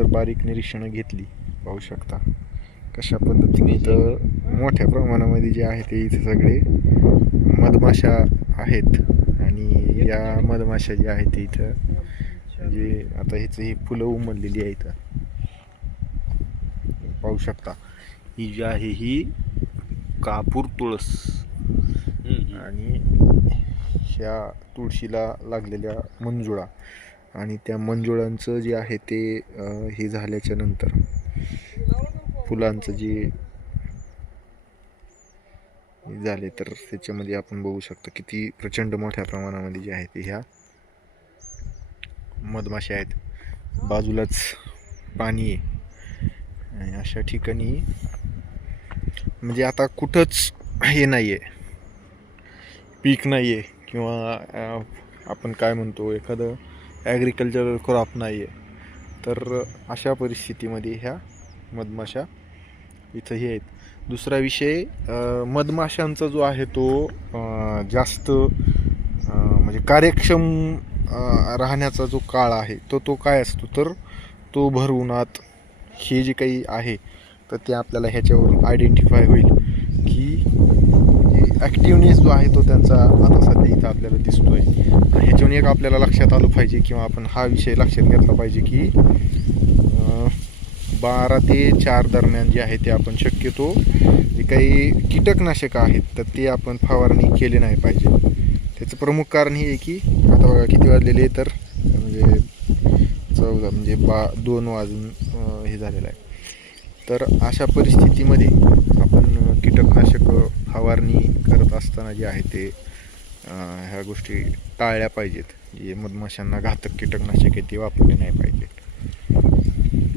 जर बारीक निरीक्षणं घेतली पाहू शकता. कशा पद्धतीने इथं मोठ्या प्रमाणामध्ये जे आहे ते इथे सगळे मधमाशा आहेत. आणि या मधमाशा ज्या आहेत ते इथं म्हणजे आता ह्याचं ही फुलं उमललेली आहेत. पाहू शकता. ही जी आहे ही कापूर तुळस. आणि ह्या तुळशीला लागलेल्या मंजुळा. आणि त्या मंजुळांचं जे आहे ते हे झाल्याच्यानंतर फुलांचं जे हे झाले तर त्याच्यामध्ये आपण बघू शकतो किती प्रचंड मोठ्या प्रमाणामध्ये जे आहे ते ह्या मधमाशा आहेत. बाजूलाच पाणी आहे. आणि अशा ठिकाणी म्हणजे आता कुठंच हे नाही आहे पीक नाही आहे किंवा आपण काय म्हणतो एखादं ॲग्रिकल्चरल क्रॉप नाही आहे तर अशा परिस्थितीमध्ये ह्या मधमाशा इथंही आहेत. दुसरा विषय मधमाशांचा जो आहे तो जास्त म्हणजे कार्यक्षम राहण्याचा जो काळ आहे तो तो काय असतो? तर तो भर उन्हात हे जे काही आहे तर ते आपल्याला ह्याच्यावरून आयडेंटिफाय होईल की ॲक्टिवनेस जो आहे तो त्यांचा आता सध्या इथं आपल्याला दिसतो आहे ह्याच्यावर एक आपल्याला लक्षात आलं पाहिजे किंवा आपण हा विषय लक्षात घेतला पाहिजे की बारा ते चार दरम्यान जे आहे ते आपण शक्यतो जे काही कीटकनाशकं आहेत तर ते आपण फवारणी केली नाही पाहिजे. त्याचं प्रमुख कारण हे आहे की आता बघा किती वाजलेले तर म्हणजे चौदा म्हणजे बा दोन वाजून हे झालेलं आहे. तर अशा परिस्थितीमध्ये आपण कीटकनाशक फवारणी करत असताना जे आहे ते ह्या गोष्टी टाळल्या पाहिजेत. जे मधमाशांना घातक कीटकनाशके ते वापरले नाही पाहिजे.